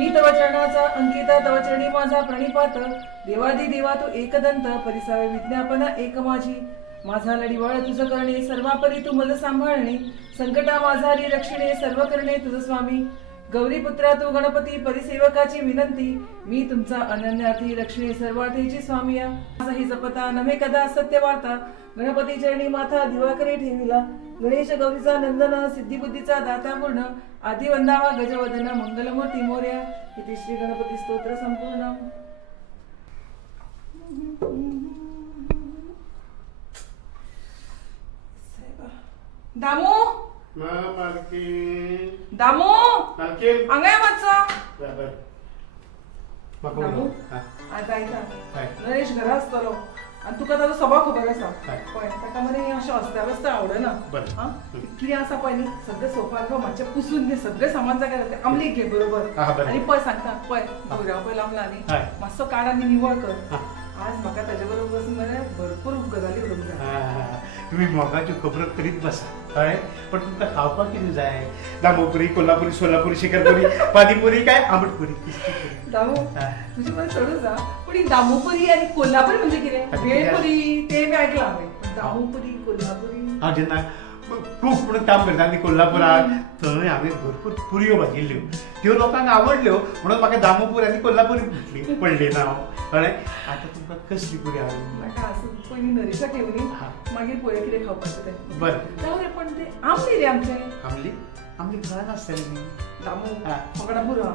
मी तव चरणाचा अंकिता तव चरणी माझा प्रणिपात देवादी देवा तू एकदंत परिसावे विज्ञापना एक माझी माझा लढीवाळ तुझ करणे सर्वापरी तू मज सांभाळणे संकटा माझारी रक्षणे सर्व करणे तुझ स्वामी गौरीपुत्रा तू गणपती परिसेवकाची विनंती मी तुमचा अनन्यार्थी रक्षणे सर्वार्थीची स्वामी माझाही जपता नव्हे कदा सत्य वार्ता गणपती चरणी माथा दिवाकरी ठेविला गणेश गौरीचा नंदन सिद्धिबुद्धीचा दाता पूर्ण आदि वंदावा गजवदन मंगलमूर्ती मोर्या इति श्री गणपती स्तोत्र संपूर्ण. दामू दामू अंगाय वाचा दामू आता ऐका नरेश घरा असतलो आणि तुका ताजो स्वभाव खबर आसा पळय ताका मरे अशें अस्ताव्यस्त आवडना कितें आसा पळय न्ही सगळे सोफार मातशें पुसून घे सगळे सामान जाग्यार घाल आमलेक घे बरोबर आनी पळय सांगता पळय दवऱ्या पळय लावला न्ही मातसो काड आनी निवळ कर आज म्हाका ताजे बरोबर बसून मरे भरपूर गजाली उलोवंक जाय. तुम्ही मोगाची खबर करीत बसा कळ्ळें पण तुमकां खावपाक कितें जाय दामोपुरी कोल्हापुरी सोलापुरी शिकरपुरी पानीपुरी काय आंबटपुरी दामू तुझी मला चढू जा पण ही दामोपुरी आणि कोल्हापुरी म्हणजे कितें भेळपुरी ते मी ऐकलं हांवें दामोपुरी कोल्हापुरी हांव जेन्ना खूब म्हणून काम करता आनी कोल्हापुराक थंय हांवें भरपूर पुरयो भाजिल्ल्यो त्यो लोकांक आवडल्यो म्हणून म्हाका दामोपुरी आनी कोल्हापुरी पडली नांव कळ्ळें आतां तुमकां कसली पुरी आवडली म्हाका असं पयलीं नरेशाक येवनी मागीर पळय कितें खावपाचें तें बरें जावं रे पण ते आमली रे आमचे आमली आमली घरान आसतली न्ही दामू फकडा पुरो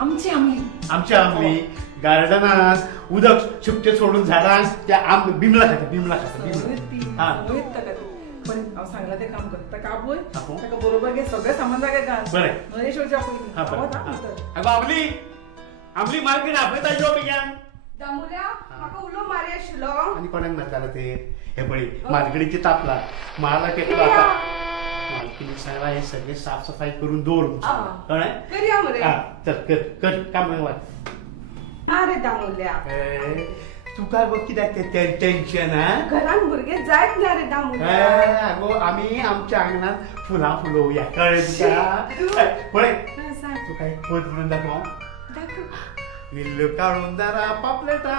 आमची आमली आमची आमली गार्डनात उदक शुक्य सोडून झाडांक त्या बिमला खाता बिमला खाता पण हांव सांगलां तें काम कर ताका आपय ताका बरोबर घे सगळें सामान जाग्यार घाल बरें नरेश वयच्या पयलीं अगो आमली आमली मार्केट आपयता यो बेग्यान दामुल्या म्हाका उलो मारी आशिल्लो आनी कोणाक नाताला ते हे पळय मालगडीचे तापला माला केलो आता मालकीने सांगला हे सगळे साफसफाई करून दवर कळ्ळें करया मरे चल कर कर काम वाट अरे दामुल्या तुका गो कित्याक ते टेन्शन हा घरान भुरगे जायत ना रे दामुल्या आगो आमी आमच्या आंगणात फुलां फुलोवया कळ्ळें तुका पळय तुका एक पद म्हणून दाखोव विल्ल्यो काढून दारा पापलेटा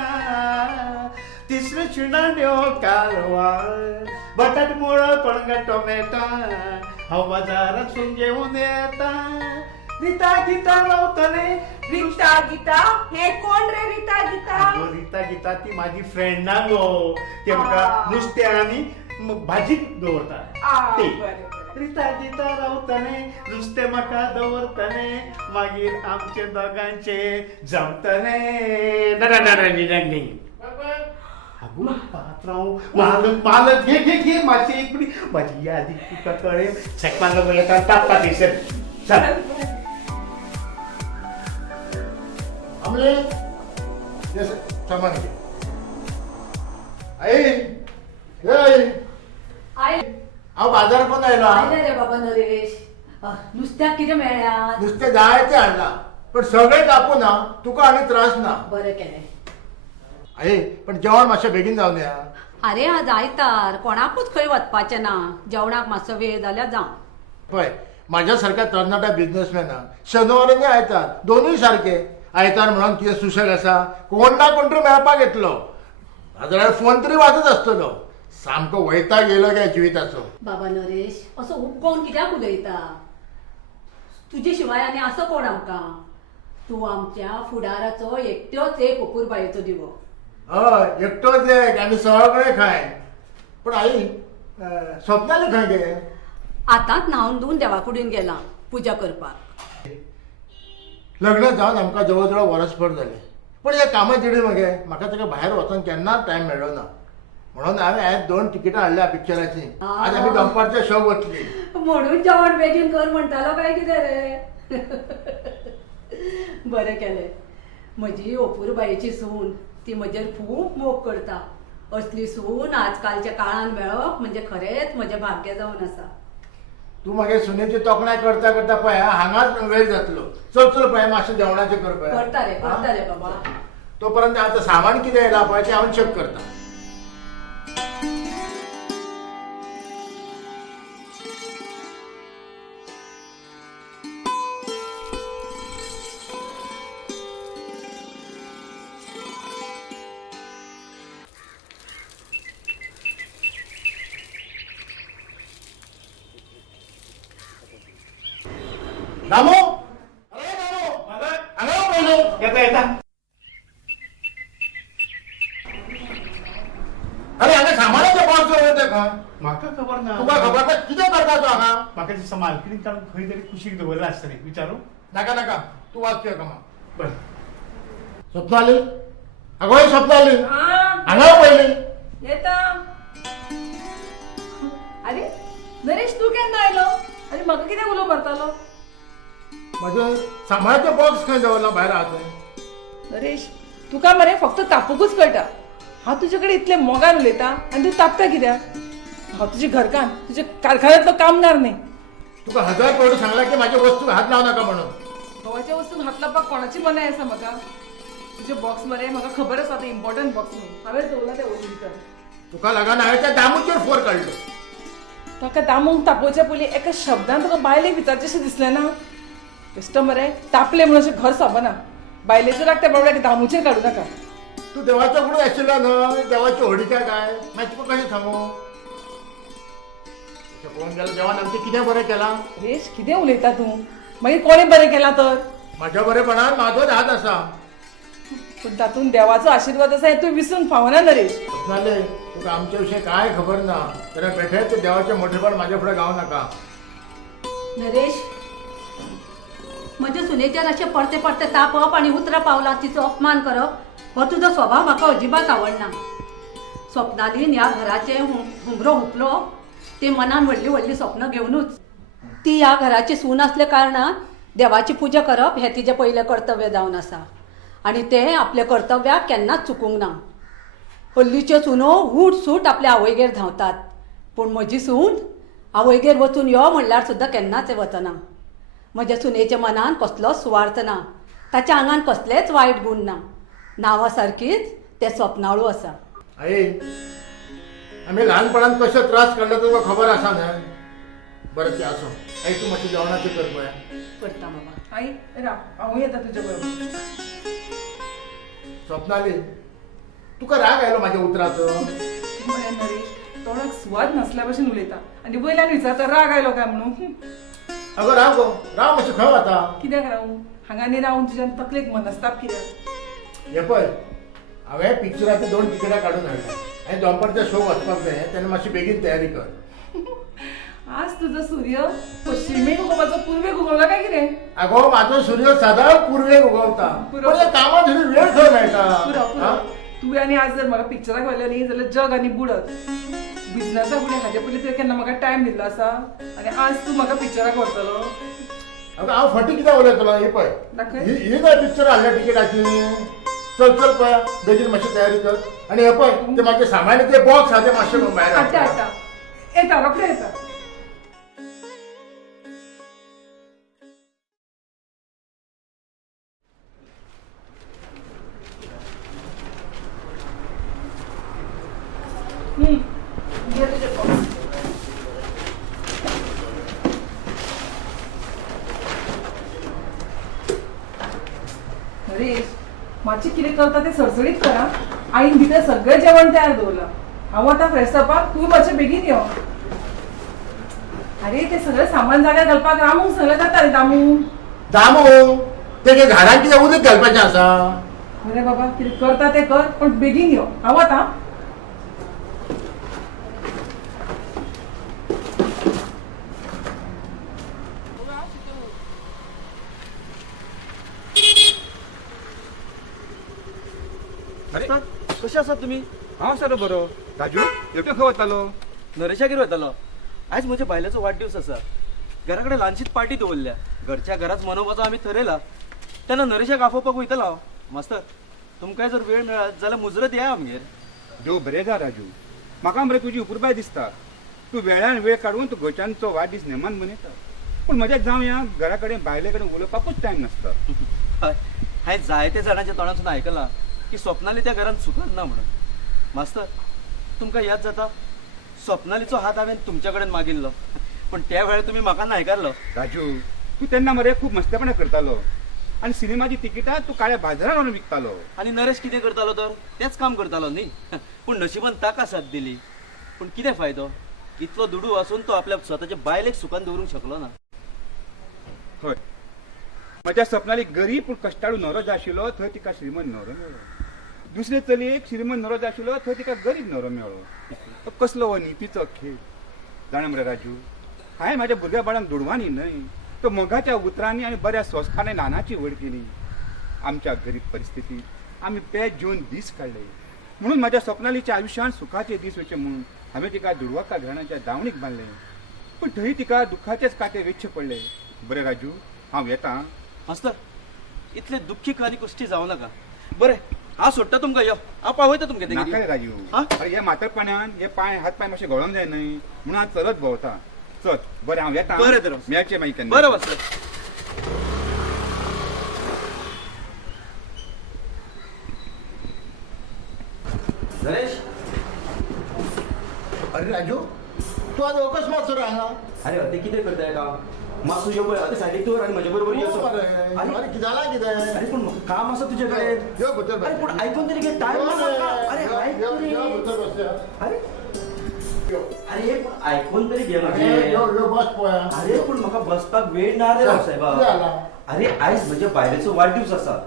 तिसऱ्यो शिणाण्यो कालवां बटाट मुळो पणगा टोमेटा हांव बाजारातून घेवन येता रिता गिता लावतले रीता गीता हे कोण रे रीता गीता रीता गीता ती माझी फ्रेंड ना गो ते म्हाका नुस्तें आनी भाजी दवरता ते रीता गिता रावतले नुस्तें म्हाका दवरतले मागीर आमचे दोगांचे जमतले मालक मालक घे घे घे मातशी एक पुडी माझी यादी तुका कळ्ळें शेकमान लागता तापता थंयसर चल आमले सामान घे आई आई हांव बाजार कोण आयलो आयले रे बाबा नरेश नुस्त्याक कितें मेळ्ळ्या नुस्तें जाय तें हाडला पण सगळें कापूं ना तुका आनी त्रास ना बरें केलें आई पण जेवण मातशें बेगीन जावन या आरे आज आयतार कोणाकूच खंय वचपाचें ना जेवणाक मातसो वेळ जाल्यार जावं पळय म्हाज्या सारक्या तरणाट्या बिझनेसमॅनाक शेनवार आनी आयतार दोनूय सारके आयतार म्हणून कितें सुशेग आसा कोण ना कोण तरी मेळपाक येतलो नाजाल्यार फोन तरी वाजत आसतलो सामको वैताग येयलो गे जिविताचो बाबा नरेश असो उपकोन कित्याक उलयता तुजे शिवाय आनी असो कोण आमकां तूं आमच्या फुडाराचो एकट्योच एक अपूरबायेचो दिवो हय एकटोच एक आनी सगळे खाय पण आई स्वप्नाली खंय गे आतांच न्हांवन धुवन देवा कुडीन गेलां पुजा करपाक लग्न जावन आमकां जवळ जवळ वर्सभर जालें पण हे कामां जिडी मगे म्हाका ताका भायर वचोन केन्नाच टायम मेळ्ळो ना म्हणून हांवें आयज 2 तिकेटां हाडल्या पिक्चराची आज आमी दनपारच्या शो वतली म्हणून जेवण बेगीन कर म्हणटालो काय कितें रे बरें केलें म्हजी अपूरबायेची सून ती म्हजेर खूब मोग करता असली सून आजकालच्या काळान मेळप म्हणजे खरेंच म्हजें भाग्य जावन आसा तूं मागे सुनेची तोखणाय करता करता पळय हांगाच वेळ जातलो चल चल पळय मातशें जेवणाचें कर पळय करता रे बाबा तोपर्यंत आतां सामान कितें येयलां पळय तें हांव चॅक करता दामू अरे दामू हांगा पहिले येता येता. अरे हांगा सामानाचे बॉक्स येते का म्हाका खबर ना. तुका खबर ना कितें करता तू हांगा म्हाका दिसता मालकिणीन काडून खंय तरी कुशीक दवरला आसतलें. विचारू. नाका नाका तू वाचतोय का मग बरं. स्वप्नाली अगो स्वप्नाली आ, हांगा पहिले येता. अरे नरेश तू केन्ना आयलो आनी म्हाका कितें उलो मारतालो? माझे सामानाचे बॉक्स खंय दवरला भायर आहात नरेश तुका मरे फक्त तापूकच कळटा. हांव तुजे कडेन इतले मोगान उलयता आनी तूं तापता कित्याक? हांव तुजे घरकान तुजे कारखान्यांतलो कामगार न्ही. तुका 1000 फावटी सांगला की माझ्या वस्तूक हात लावू नका म्हणून. गव्हाच्या वस्तूक हात लावपाक कोणाची मनाय आसा म्हाका? तुजे बॉक्स मरे म्हाका खबर आसा ते इम्पॉर्टंट बॉक्स म्हणून. हांवें दवरला ते ओली भितर. तुका लागून हांवें त्या दामूचेर फोर काडलो. ताका दामूक तापोवच्या पयलीं एका शब्दान तुका बायलेक विचारचेशें दिसलें ना? बेश्टो मरे तापले म्हणून अशें घर सोबना. बायलेचो राग त्या बाबड्याक दामूचेर काडूं नाका. तू देवाच्या फुडें आशिल्लो न्हय देवाची होडिका काय मागीर तुका कशें सांगू पळोवन गेल्यार देवान आमचें कितें बरें केलां नरेश कितें उलयता तूं? मागीर कोणें बरें केलां तर? म्हाज्या बरेपणान म्हाजोच हात आसा. पूण तातूंत देवाचो आशिर्वाद आसा हें तूं विसरूंक फावना नरेश. स्वप्नाली तुका आमचे विशयी कांय खबर ना जाल्यार बेठेच तूं देवाचें मोठेपण म्हाज्या फुडें गावं नाका. नरेश म्हज्या सुनेचेर अशें पडते पडते तापप आनी उतरां पावला तिचो अपमान करप हो तुजो स्वभाव म्हाका अजिबात आवडना. स्वप्नालीन ह्या घराचें हुमरो हुपलो ते मनान व्हडली व्हडली स्वप्न घेवनूच. ती ह्या घराची सून असल्या कारणान देवाची पुजा करप हें तिचें पयलें कर्तव्य जावन आसा आनी तें आपल्या कर्तव्याक केन्नाच चुकूंक ना. हल्लीच्यो सुनो उठ सूट आपल्या आवयगेर धांवतात पूण म्हजी सून आवयगेर वचून यो म्हणल्यार सुद्दां केन्नाच वचना. म्हज्या सुनेच्या मनान कसलोच सुवार्थ ना. ताच्या आंगान कसलेच वायट गूण ना. नांवा सारकीच तें स्वप्नाळू आसा. आई आमी ल्हानपणान कशे त्रास काडले तुका खबर आसा न्हय. बरें तें आसूं आई तूं मातशें जेवणाचें कर पळय. करता बाबा. आई राव हांव येता तुजे बरोबर. स्वप्नाली तुका राग आयलो म्हाज्या उतराचो. म्हळ्यार नरेश तोंडाक सुवाद नासल्या भशेन उलयता आनी वयल्यान विचारता राग आयलो काय म्हणून. अगो राव गो राव मातशें खंय वता. कित्याक रावूं हांगा न्ही रावून तुज्यान तकलेक मनस्ताप कित्याक? हे पळय हांवें पिक्चराची 2 तिकेटां काडून हाडल्या आनी दनपारच्या शो वचपाक जाय तेन्ना मातशी बेगीन तयारी कर. आज तुजो सूर्य पश्चिमेक उगोवपाचो पूर्वेक उगवला काय कितें? अगो म्हाजो सूर्य सदांच पूर्वेक उगवता पुरो. पण कामाक थोडी वेळ खंय मेळटा. पुरो हा? तुवें आनी आज जर म्हाका पिक्चराक व्हेलें न्ही जाल्यार जग आनी बुडत. बिझनसा फुडें हाजे पयलीं तुवें केन्ना म्हाका टायम दिल्लो आसा आनी आज तूं म्हाका पिक्चराक व्हरतलो? अगं हांव फाटी कित्याक उलयतलो ही पळय दाखय. ही काय पिक्चर हाडल्या टिकेटाची. चल चल पळय बेगीन मातशी तयारी कर आनी हे पळय ते म्हाजे सामानाचे बॉक्स हा ते मातशे भायर हाडटा हाड. हाडटा येता रोखडें येता. घे तुजे box. नरेश मातशें कितें करता तें सडसडीत करा. आईन भितर सगळें जेवण तयार दवरलां. हांव आतां फ्रेश जावपाक तूं मातशें बेगीन यो. अरे ते सगळें सामान जाग्यार घालपाक रामूक सांगलें जाता रे दामू. दामू ते झाडांक कितें उदक घालपाचें आसा. अरे बाबा कितें करता तें कर पण बेगीन यो. हांव आतां. अरे कशें आसात तुमी? हांव आसा रे बरो. राजू एकटो खंय वतालो? नरेशागेर वतालो. आयज म्हज्या बायलेचो वाडदीवस आसा. घरा कडेन ल्हानशीच पार्टी दवरल्या. घरच्या घराच मनोवपाचो आमी थरयला. तेन्ना नरेशाक आफोवपाक वयतलो हांव. मास्तर तुमकां जर वेळ मेळत जाल्यार मुजरत या आमगेर. देव बरें जा राजू. म्हाका मरे तुजी उपुरबाय दिसता. तूं वेळान वेळ काडून तूं गोंयच्यांचो वाडदीस नेमान मनयता. पूण म्हज्या जावया घरा कडेन बायले कडेन उलोवपाकूच टायम नासता. हय हांवें जायते जाणांच्या तोंडासून आयकलां की स्वप्नाली त्या घरान सुखान ना म्हणून. मास्तर तुमकां याद जाता स्वप्नालीचो हात हांवें तुमच्या कडेन मागिल्लो पण त्या वेळार तुमी म्हाका न्हयकारलो. राजू तूं तेन्ना मरे खूब मस्तेपणां करतालो आनी सिनेमाची तिकिटां तूं काळ्या बाजारात व्हरून विकतालो. आनी नरेश कितें करतालो तर तेच काम करतालो न्ही. पूण नशिबान ताका साथ दिली. पूण कितें फायदो इतलो दुडू आसून तो आपल्या स्वताच्या बायलेक सुखान दवरूंक शकलो ना. हय म्हज्या सपनाली गरीब पूण कश्टाळू न्हवरो जाय आशिल्लो थंय तिका श्रीमंत न्हवरो मेळ्ळो दुसरे चलयेक श्रीमंत न्हवरो जाय आशिल्लो थंय तिका गरीब न्हवरो मेळ्ळो तो कसलो हो नितीचो खेळ जाणा मरे राजू हांवें म्हाज्या भुरग्यापणाक दुडवानी न्हय तो मोगाच्या उतरांनी आनी बऱ्या संस्कारांनी ल्हानाची व्हड केली आमच्या गरीब परिस्थितीत आमी पेज जेवन दीस काडले म्हणून म्हाज्या सपनालीच्या आयुश्यान सुखाचे दीस वयचे म्हणून हांवें तिका दुडवाका घराण्याच्या दावणीक बांदलें पूण थंय तिका दुखाचेच काटे वेचचे पडले बरें राजू हांव येतां मास्तर इतले दुःखी कधी गोष्टी जाऊ नका बरे हांव सोडटा तुमकां यो हांव पावयता तुमकां नाका तेंगेर. रे राजू हा? अरे हे म्हातारपणान हे पांय हात पांय मातशे गळोंक जाय न्हय म्हणून हांव चलत भोंवता चल बरें हांव येतां बरें तर. मेळचें मागीर केन्ना बरं मास्तर नरेश अरे राजू तू आज अकस्मात सर हांगा अरे ते कितें करताय का मातसो यो पळय आतां सायडीक दवर आनी म्हजे बरोबर यो हो मरे. अरे अरे कितें जालां कितें अरे पूण म्हाका काम आसा तुजे कडेन यो भितर अरे पूण आयकून तरी घे टायम अरे आयक तरी. अरे अरे पूण आयकून तरी घे म्हजे बस पळय अरे पूण म्हाका बसपाक वेळ ना रे राव साहेबा कितें जाला? अरे आयज म्हज्या बायलेचो वाडदीवस आसा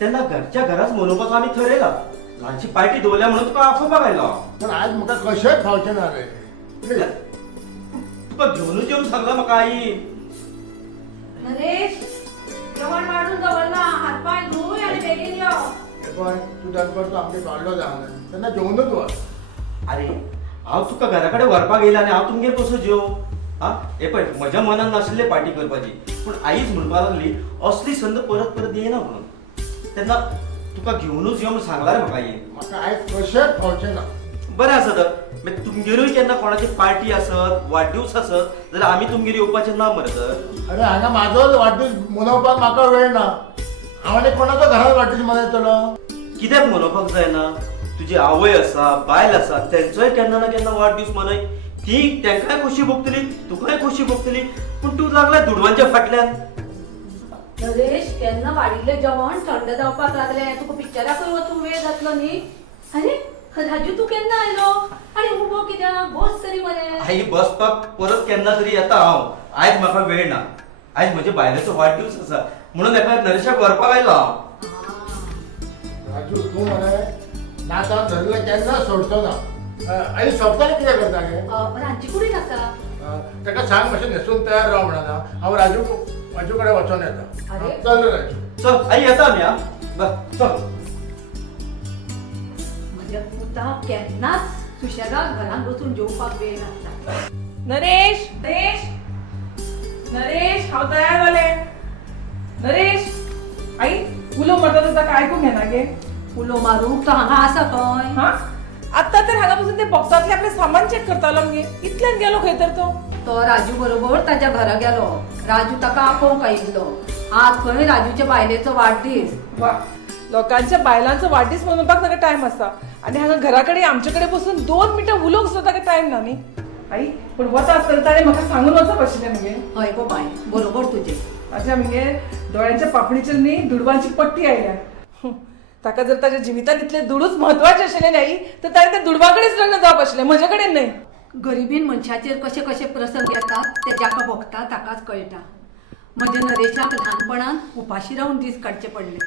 तेन्ना घरच्या घराच मनोवपाचो आमी ठरयला ल्हानशी पार्टी दवरल्या म्हणून तुका आफोवपाक आयलो पण आज म्हाका कशेंच फावचें ना रे तुका घेवनूच येवन सांगला म्हाका आई नरेश जेवण वाढून दवरला हातपाय धुय आणि बेगीन यो पळय तू दनपर तू आमचे काडलो जावं तेन्ना जेवनूच वर अरे हांव तुका घरा कडेन व्हरपाक येयला आनी हांव तुमगेर कसो जेव हा हे पळय म्हज्या मनान नाशिल्ले पार्टी करपाची पूण आईच म्हणपाक लागली असली संद परत परत येना म्हणून तेन्ना तुका घेवनूच यो म्हणून सांगला रे म्हाका आई म्हाका आयज कशेंच फावचें ना बरें आसा तर मागीर तुमगेरूय केन्ना कोणाची पार्टी आसत वाडदीवस आसत जाल्यार आमी तुमगेर येवपाचें ना मरे तर अरे हांगा म्हाजोच वाडदीस मनोवपाक म्हाका वेळ ना हांव आनी कोणाचो घरांत वाडदीस मनयतलो कित्याक मनोवपाक जायना तुजी आवय आसा बायल आसा तेंचोय केन्ना ना केन्ना वाडदीवस मनय ती तेंकाय खोशी भोगतली तुकाय खोशी भोगतली पूण तूं लागला दुडवांच्या फाटल्यान नरेश केन्ना वाडिल्लें जेवण थंड जावपाक लागलें तुका पिक्चराक वचूंक वेळ जातलो न्ही अरे राजू तू केन्ना आयलो आनी उबो कित्याक बस तरी मरे आई बसपाक परत केन्ना तरी येता हांव आयज म्हाका वेळ ना आयज म्हज्या बायलेचो वाडदीवस आसा म्हणून एका नरेशाक व्हरपाक आयलो हांव राजू तू मरे नातान धरलें केन्ना सोडचो ना आनी सोंपताना कितें करता गे रांदची कुडीन आसा ताका सांग मातशें न्हेसून तयार राव म्हणना हांव राजू कडेन वचोन येता अरे. चल रे राजू चल आई येता आमी हा बस चल म्हज्या पुताक केन्नाच सुशेगाद घरांत बसून जेवपाक वेळ नासता नरेश नरेश नरेश हांव तयार जाले नरेश आई उलो म्हणटा तुका काय आयकूंक घेना गे उलो मारूंक तो हांगा आसा खंय हा आत्ता तर हांगा बसून ते बॉक्सातले आपले सामान चेक करतालो मगे इतल्यान गेलो खंय तर तो राजू बरोबर ताच्या घरा गेलो राजू ताका आपोवंक आयिल्लो आज खंय राजूच्या बायलेचो वाडदीस वा लोकांच्या बायलांचो वाडदीस मनोवपाक ताका टायम आसता आनी हांगा घरा कडेन आमचे कडेन बसून 2 मिनटां उलोवंक सुद्दां ताका टायम ना न्ही आई पूण वता आसतना ताणें म्हाका सांगून वचप आशिल्लें मगे हय गो बाय बरोबर तुजें ताच्या मगे दोळ्यांच्या पापणीचेर न्ही दुडवांची पट्टी आयल्या ताका जर ताच्या जिवितांत इतले दुडूच म्हत्वाचे आशिल्ले न्ही तर ताणें त्या दुडवाकडेच लग्न जावप आशिल्लें म्हजे कडेन न्हय गरिबीन मनशाचेर कशे कशे प्रसंग येतात ते जाका भोगता ताकाच कळटा म्हज्या नरेशाक ल्हानपणान उपाशी रावन दीस काडचे पडले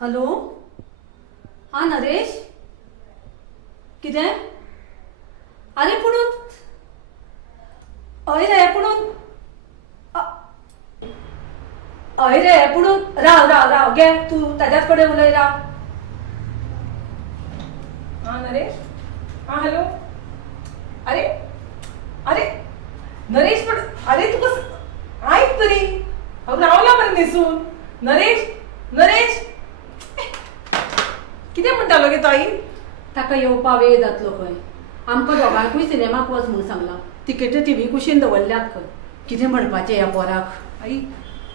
हॅलो हा नरेश कितें अरे पुणून हय रे पुणून हय रे पुणून राव राव राव गे तू ताज्याच कडेन उलय राव हा नरेश हा हॅलो अरे अरे नरेश पण अरे तू कस ऐक तरी हांव रावला मरे न्हेसून नरेश नरेश कितें म्हणटालो गे तो आई ताका येवपा वेळ जातलो खंय आमकां दोगांकूय सिनेमाक वच म्हूण सांगला तिकेटी टीव्ही कुशीन दवरल्यात खंय कितें म्हणपाचें ह्या पोराक आई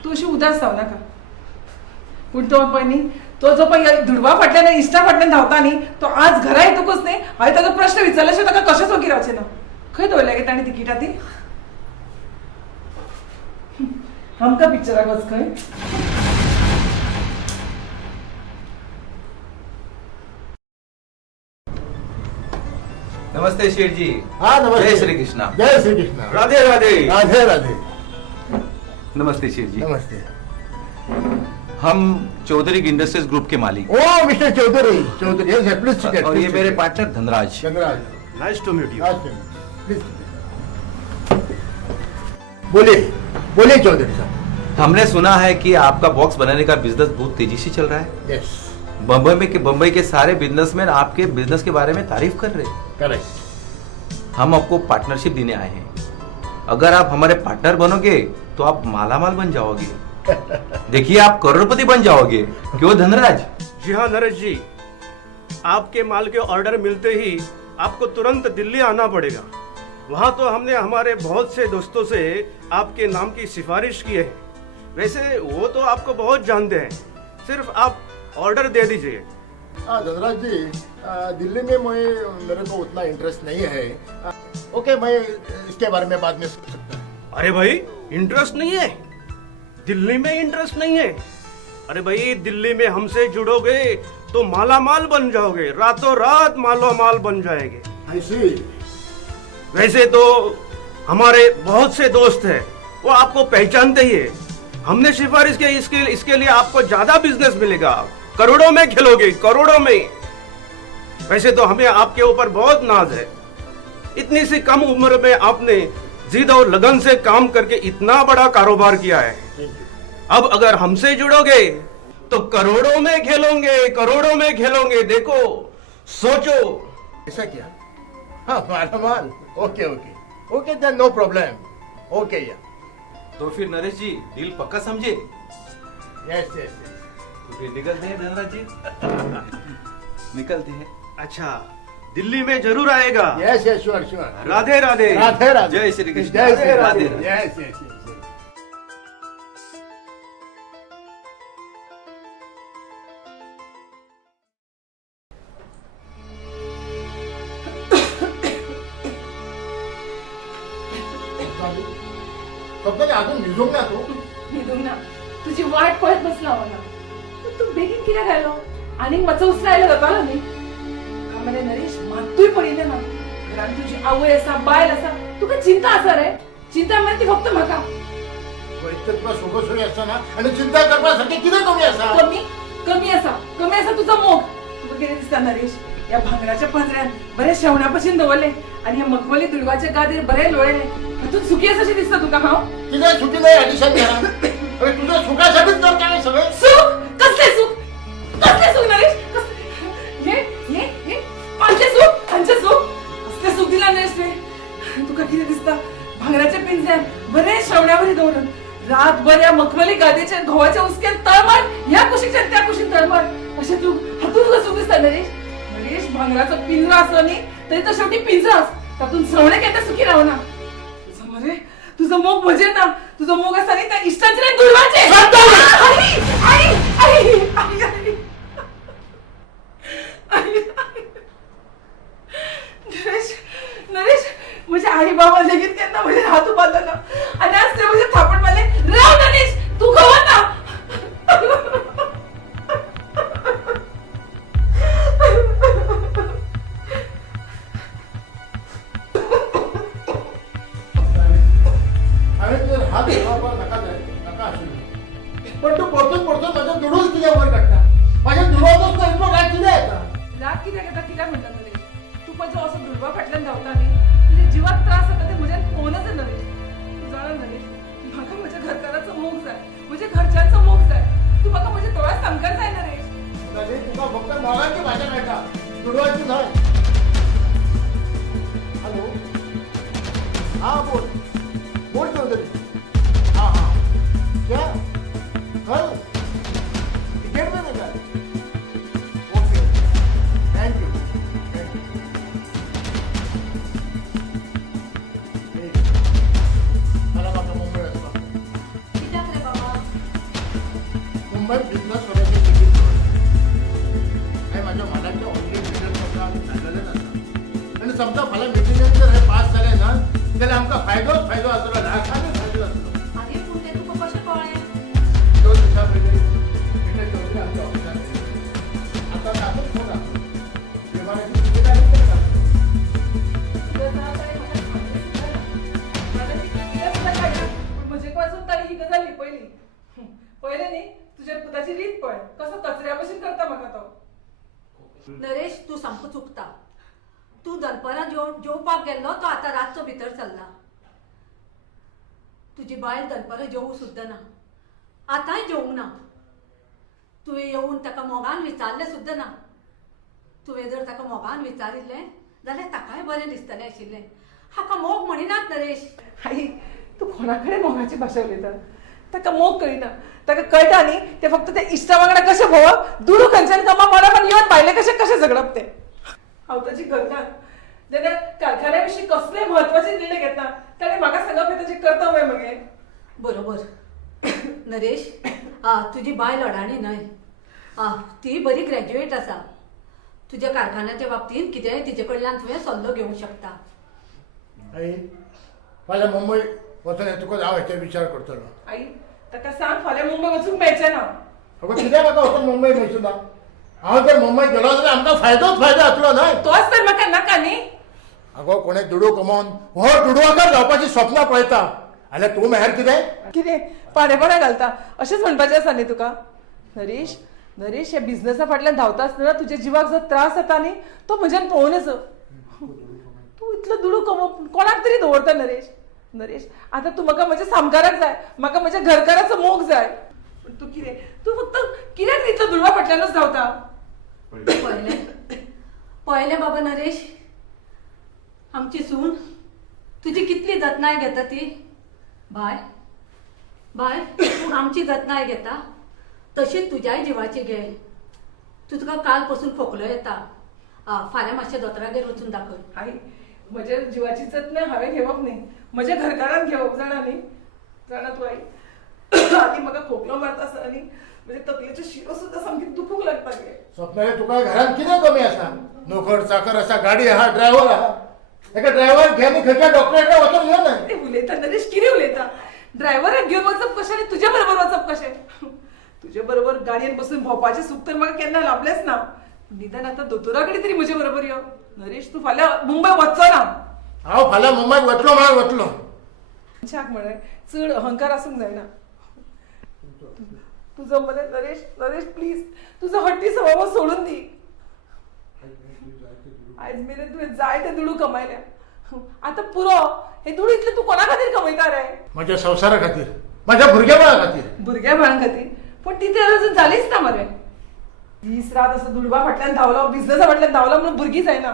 तू अशी उदास जाव नाका पूण तो पळय न्ही तो जो पळय दुडवा फाटल्यान इश्टा फाटल्यान धांवता न्ही तो आज घरा येतकूच न्ही हांवें ताजो प्रश्न विचारल्या शिवाय ताका कशेंच वगीर रावचें ना खंय दवरल्या गे ताणें तिकीटां ती आमकां पिक्चराक वच खंय नमस्ते शेठ जी हाँ नमस्ते जय श्री कृष्णा जय श्री कृष्णा राधे राधे राधे राधे नमस्ते शेर जी। नमस्ते। हम चौधरी इंडस्ट्रीज ग्रुप के मालिक ओ mister Chaudhary, Chaudhary, yes, yes, please sit here, और ये please मेरे sit partner Dhanraj. here. Dhanraj, nice to meet you. nice to meet you. Please sit here. बोलिए, बोलिए चौधरी साहब। हमने सुना है कि आपका बॉक्स बनाने का बिजनेस बहुत तेजी से चल रहा है। यस, बम्बई के सारे बिजनेसमैन आपके बिजनेस के बारे में तारीफ कर रहे हैं। करेक्ट। हम आपको पार्टनरशिप देने आए हैं। अगर आप हमारे पार्टनर बनोगे तो आप मालामाल बन जाओगे। देखिए, आप करोड़पति बन जाओगे। क्यों धनराज? जी हाँ नरेश जी, आपके माल के ऑर्डर मिलते ही आपको तुरंत दिल्ली आना पड़ेगा। वहाँ तो हमने हमारे बहुत से दोस्तों से आपके नाम की सिफारिश की है। वैसे वो तो आपको बहुत जानते हैं, सिर्फ आप ऑर्डर दे दीजिए। धनराज जी, दिल्ली में मेरे को उतना इंटरेस्ट नहीं है। ओके, मैं इसके बारे में बाद में सोच सकता हूँ। अरे भाई, इंटरेस्ट नहीं है? दिल्ली में इंटरेस्ट नहीं है? अरे भाई, दिल्ली में हमसे जुड़ोगे तो माला माल बन जाओगे, रातों रात मालो माल बन जाएंगे। ऐसी वैसे तो हमारे बहुत से दोस्त हैं, वो आपको पहचानते ही है। हमने सिफारिश की, इसके लिए आपको ज्यादा बिजनेस मिलेगा, करोड़ों में खेलोगे, करोड़ों में। वैसे तो हमें आपके ऊपर बहुत नाज है। इतनी सी कम उम्र में आपने जिद और लगन से काम करके इतना बड़ा कारोबार किया है। अब अगर हमसे जुड़ोगे तो करोड़ों में खेलोगे, करोड़ों में खेलोगे। देखो, सोचो। ऐसा क्या? हाँ, मालामाल। Okay okay okay, then no problem. Okay या तो फिर नरेश जी, डील पक्का समझे? Yes yes. तो फिर निकलते हैं धनराज जी। निकलते हैं। अच्छा, दिल्ली में जरूर आएगा। Yes yes, sure sure. Radhe Radhe. Radhe Radhe. जय श्री कृष्ण। जय Shri Radhe Radhe. Radhe. Yes yes yes. कब अजून निघून ना तू? निघून ना, तुझी वाट पळत बसला हो ना. तू बेगीन कित्याक आयलो? आनी मातसो उसरायलो जातालो न्ही? आमले नरेश, मात्तूय पडिल्लें ना. घरान तुजी आवय आसा, बायल आसा. तुका चिंता आसा रे? चिंता म्हणजे ती फक्त म्हाका. इतकं तुला सोयी असताना आणि चिंता करण्यासाठी किती कमी असा? कमी आसा तुझा मोग. तुका कितें दिसता नरेश? या भांगराच्या पंजऱ्यान बरे शेवणापासून दवरले आणि ह्या मखमली दुडवाच्या गादीर बरे लोळले. हातून सुखी असाशी दिसता तुका हांव? तिला सुखी नाही अडिशन घ्या. अरे तुझ्या सुखासाठीच करता हे सगळे. सुख? कसले सुख नरेश? हे आमचे सुख कसले सुख दिला नरेश रे? तुका कितें दिसता? भांगराच्या पिंजऱ्यान बरे श्रवणावरी दवरून रातभर या मखमली गादीच्या घोवाच्या उस्क्यान तळमळ, ह्या कुशीच्या त्या कुशीन तळमळ. अशें तू हातून तुका सुख दिसता नरेश? नरेश, भांगराचो पिंजरो असलो न्ही तरी तो शेवटी पिंजरोच. तातून श्रवणे केन्ना सुखी रावना. तुझं मरे, तुझं मोग म्हजें ना. तुझं मोग आसा न्ही त्या इश्टांचे रे दुर्वाचे. नरेश, म्हजे आई बाबा लेगीत केन्ना म्हजे हात उबारलो ना. आनी आज ते म्हजे थापड मारले. राव नरेश, तू खबर ना. अरे तुझा हात देवावर नका असेल. पण तू पडतोच माझ्या दुडूच तुझ्या वर काढता. माझ्या दुडवातच नाही तो राग किती आहे का? राग कित्याक येता कित्याक म्हणटा नरेश? तू पण जो असो दुर्वा फाटल्यान धांवता न्ही, तुज्या जिवाक त्रास जाता ते म्हज्यान पळोवनच आहे नरेश. तू जाणा नरेश, म्हाका म्हज्या घरकाराचो मोग जाय, म्हज्या घरच्यांचो मोग जाय. तू म्हाका म्हज्या दोळ्यात सांगता जाय नरेश. तुका फक्त मोगाची भाषा कळटा, दुडवाची नाही. हॅलो, हा बोल चौधरी. हाँ हाँ, क्या कल टिकट में निकाल. Okay, thank you. मला माझा मुंबई असतो. कित्याक रे बाबा? मुंबईत बिझनेस करायची तिकीट आणि माझ्या मनाच्या ऑनलाईन बिझनेस झालेलेच असतात. आणि समजा मला मेटेरियल जर हे पास झाले ना, त्याला आमचा फायदोच फायदो असतो, लाखाने फायदो असतो. आरे पूण ते तुका कशें कळ्ळें? 2 दिवसा पहिले तिकीट चौधरी आमच्या ऑफिसात आहे. आता तातून फोन असतो. विमानाची तिकीट आली तर सांगतो. तुझ्या जाताय मला सांगितलं. मला ती किती सुद्धा काढलं. पण म्हजे पासून तरी ही गजाल पहिले न्ही तुझ्या पुताची रीत पळय कसो कचऱ्या भशेन करता म्हाका तो. नरेश तू सामको चुकता. तू दनपारां जेवपाक गेल्लो तो आतां रातचो भितर चल्ला. तुजी बायल दनपारां जेवूं सुद्दां ना, आतांय जेवूंक ना. तुवें येवन ताका मोगान विचारलें सुद्दां ना. तुवें जर ताका मोगान विचारिल्लें जाल्यार ताकाय बरें दिसतलें आशिल्लें. हाका मोग म्हणिनात नरेश. आई तू कोणाकडे मोगाची भाषा उलयता. ताका मोग कळिना. ताका कळटा न्ही ते फक्त ते इश्टा वांगडा कशें भोंवप, दुडू खंयच्यान कामां मारप आनी येवन भायले कशे कशे झगडप ते. हांव ताची घरकान जेन्ना कारखान्या विशीं कसलेय म्हत्वाचे निर्णय घेता ताणें म्हाका सांगप हें ताचें कर्तव्य मगे. बरोबर नरेश. तुजी बायल अडाणी न्हय. ती बरी ग्रॅज्युएट आसा. तुज्या कारखान्याच्या बाबतींत कितेंय तिचे कडल्यान तुवें सल्लो घेवंक शकता. आई फाल्यां मुंबय वचून येतकच हांव हेचेर विचार करतलो. आई ताका सांग फाल्यां मुंबय वचूंक मेळचें ना. अगो कित्याक म्हाका वचून मुंबय मेळचो ना? हांव जर मुंबय गेलो जाल्यार आमकां फायदोच फायदो जातलो न्हय. तोच तर म्हाका नाका न्ही. अगो कोणें दुडू कमोवन हो दुडवाकार जावपाची स्वप्नां पळयता जाल्यार तूं म्हळ्यार कितें? कितें पाडेपणा घालता अशेंच म्हणपाचें आसा न्ही तुका? नरेश नरेश ह्या बिझनसा फाटल्यान धांवता आसतना तुज्या जिवाक जो त्रास जाता न्ही तो म्हज्यान पळोवनच. तूं इतलो दुडू कमोवप कोणाक तरी दवरता नरेश. नरेश आतां तूं म्हाका म्हज्या सामकाराक जाय, म्हाका म्हज्या घरकाराचो मोग जाय. पूण तूं कितें तूं फक्त कित्याक इतलो दुडवा फाटल्यानच धांवता? पळयलें बाबा नरेश, आमची सून तुजी कितली जतनाय घेता ती. बाय बाय तूं आमची जतनाय घेता तशीच तुज्याय जिवाची घे. तुका काल पासून खोकलो येता. फाल्यां मातशें दोतोरागेर वचून दाखय. आई म्हज्या जिवाची जतनाय हांवें घेवप न्ही, म्हज्या घरकारान घेवप जाणा न्ही. जाणा तूं आई आदी म्हाका खोकलो मारता आसतना न्ही म्हजे तकलेच्यो शिरो सुद्दां सामकी दुखूंक लागता गे. स्वप्नाली तुका घरांत कितें कमी आसा? नोकर चाकर आसा, गाडी आहा, ड्रायव्हर आहा. एका ड्रायव्हर घेवन खंयच्या डॉक्टराकडे वचून यो ना. ते उलयता नरेश कितें उलयता? ड्रायव्हराक घेवन वचप कशें आनी तुज्या बरोबर वचप कशें? तुजे बरोबर गाडयेन बसून भोंवपाचें सुख तर म्हाका केन्ना लाभलेंच ना. निदान आतां दोतोरा कडेन तरी म्हजे बरोबर यो. नरेश तूं फाल्यां मुंबय वचचो ना. हांव फाल्यां मुंबयक वतलो म्हळ्यार वतलो. मनशाक म्हळ्यार चड अहंकार आसूंक जायना. तुजो मरे नरेश नरेश प्लीज तुजो हट्टी स्वभाव सोडून दी. आयज मेरेन तुवें जाय ते दुडू कमायल्या. आतां पुरो हे दुडू इतलें तूं कोणा खातीर कमयता रे? म्हज्या संवसारा खातीर, म्हज्या भुरग्या बाळा खातीर. भुरग्या बाळां खातीर? पूण ती तर अजून जालीच ना मरे. दीस रात असो दुडबा फाटल्यान धांवलो, बिझनसा फाटल्यान धांवलो म्हणून भुरगीं जायना.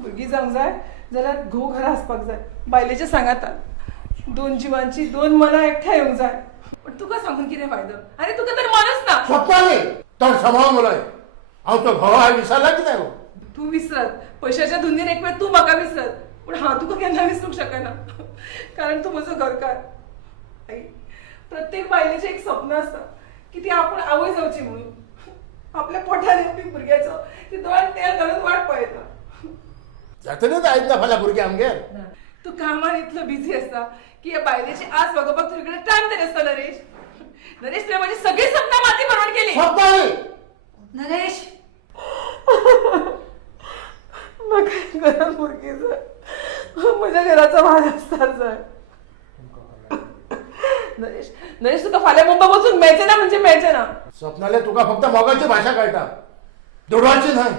भुरगीं जावंक जाय जाल्यार घोव घरा आसपाक जाय. बायलेच्या सांगातान दोन जिवांची दोन मनां एकठांय येवंक जाय. पण तुका सांगून कितें फायदो? अरे तुका तर मनच ना. स्वप्नाली तर सांबाळून उलय. हांव तो घोवा हांव विसरला कितें गो? तूं विसरत पयशाच्या धुंदीन एक वेळ तूं म्हाका विसरत, पूण हांव तुका केन्ना विसरूंक शकना कारण तूं म्हजो घरकार. आई प्रत्येक बायलेचें एक स्वप्न आसता की ती आपूण आवय जावची म्हणून. आपल्या पोटार येवपी भुरग्याचो ती दोळ्यान तेल घालून वाट पळयता. जातलेच आयज ना फाल्यां भुरगें आमगेर. तूं कामान इतलो बिझी आसता की ह्या बायलेची आस भागोवपाक तुजे कडेन टायम तरी आसता नरेश. नरेश तुवें म्हजी सगळी सपनां माती भरवण केली. स्वप्नाली नरेश म्हाका घरान भुरगीं जाय, म्हज्या घराचो वारसदार जाय. नरेश नरेश तुका फाल्यां मुंबय वचून मेळचें ना म्हणजे मेळचें ना. स्वप्नाले तुका फक्त मोगाची भाशा कळटा, दुडवाची न्हय.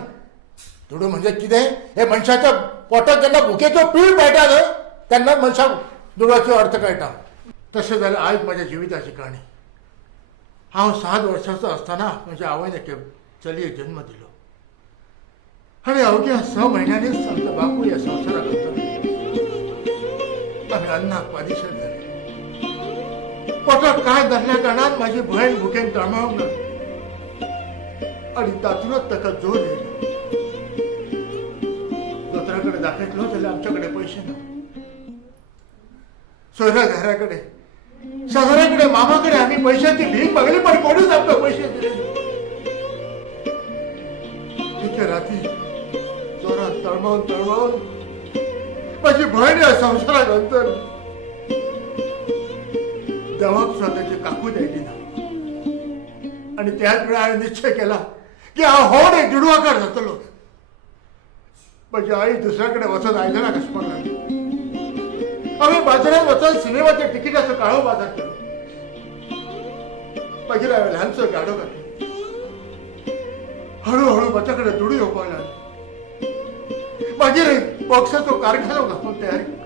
दुडू म्हणजे कितें हे मनशाच्या पोटात जेन्ना भुकेचो पीळ पेटा न्हय तेन्ना मनशाक दुडवाचो अर्थ कळटा. तशें जाल्यार आयज म्हज्या जिविताची काणी. हांव 7 वर्सांचो आसतना म्हज्या आवयन एके चलयेक जन्म दिलो आनी अवघ्या 6 म्हयन्यांनीच आमचो बापूय ह्या संवसाराक येतलो. आमी अन्नाक पादिशेर जाले. पोटात कांय धरल्या कारणान म्हाजी भयण भुकेन तळमळूंक लागली आनी तातूंतच ताका जोर येयलो. दोतोरा कडेन दाखयतलो जाल्यार आमचे कडेन पयशे ना. सोयऱ्या घरा कडेन शेजाऱ्या कडेन मामा कडेन आमी पयशांची भीक मागली पण कोणूच आमकां पयशे दिले ना. एके राती जोरान तळमळून तळमळून माझी भयण ह्या संवसाराक अंतरली. देवाक सुद्दां ताची काकूट आयली ना. आनी त्याच वेळार हांवें निश्चय केला की हांव व्हड एक दुडवाकार जातलो. म्हजी आई दुसऱ्या कडेन वचून आयदनां घासपाक लागली. हांवें बाजारांत वचून सिनेमाच्या तिकिटाचो काळो बाजार केलो. मागीर हांवें ल्हानसो गाडो घातलो. हळूहळू म्हाज्याकडे दुडू येवपाक लागली. मागीर बॉक्साचो कारखानो घालून तयार केलो.